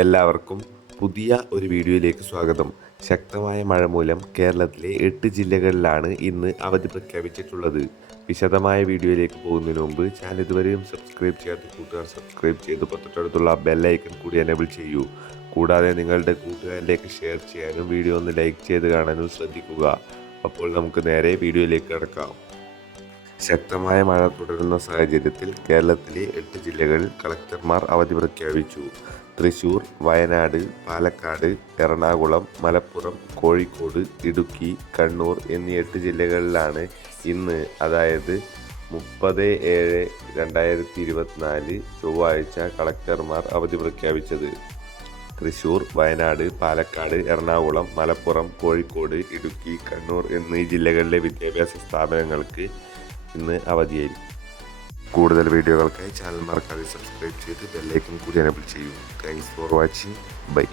എല്ലാവർക്കും പുതിയ ഒരു വീഡിയോയിലേക്ക് സ്വാഗതം. ശക്തമായ മഴ മൂലം കേരളത്തിലെ 8 ജില്ലകളിലാണ് ഇന്ന് അവധി പ്രഖ്യാപിച്ചിട്ടുള്ളത്. വിശദമായ വീഡിയോയിലേക്ക് പോകുന്നതിന് മുമ്പ് ചാനൽ ഇതുവരെയും സബ്സ്ക്രൈബ് ചെയ്യാത്ത കൂട്ടുകാർ സബ്സ്ക്രൈബ് ചെയ്ത് തൊട്ടടുത്തുള്ള ബെല്ലൈക്കൺ കൂടി എനേബിൾ ചെയ്യൂ. കൂടാതെ നിങ്ങളുടെ കൂട്ടുകാരിലേക്ക് ഷെയർ ചെയ്യാനും വീഡിയോ ഒന്ന് ലൈക്ക് ചെയ്ത് കാണാനും ശ്രദ്ധിക്കുക. അപ്പോൾ നമുക്ക് നേരെ വീഡിയോയിലേക്ക് കടക്കാം. ശക്തമായ മഴ തുടരുന്ന സാഹചര്യത്തിൽ കേരളത്തിലെ 8 ജില്ലകളിൽ കളക്ടർമാർ അവധി പ്രഖ്യാപിച്ചു. തൃശൂർ, വയനാട്, പാലക്കാട്, എറണാകുളം, മലപ്പുറം, കോഴിക്കോട്, ഇടുക്കി, കണ്ണൂർ എന്നീ 8 ജില്ലകളിലാണ് ഇന്ന്, അതായത് 30/7/2024 ചൊവ്വാഴ്ച കളക്ടർമാർ അവധി പ്രഖ്യാപിച്ചത്. തൃശൂർ, വയനാട്, പാലക്കാട്, എറണാകുളം, മലപ്പുറം, കോഴിക്കോട്, ഇടുക്കി, കണ്ണൂർ എന്നീ ജില്ലകളിലെ വിദ്യാഭ്യാസ സ്ഥാപനങ്ങൾക്ക് ഇന്ന് അവധിയായിരിക്കും. കൂടുതൽ വീഡിയോകൾക്കായി ചാനൽ മറക്കാതെ സബ്സ്ക്രൈബ് ചെയ്ത് ബെല്ലൈക്കൺ കൂടി എനേബിൾ ചെയ്യൂ. Thanks for watching. ബൈ.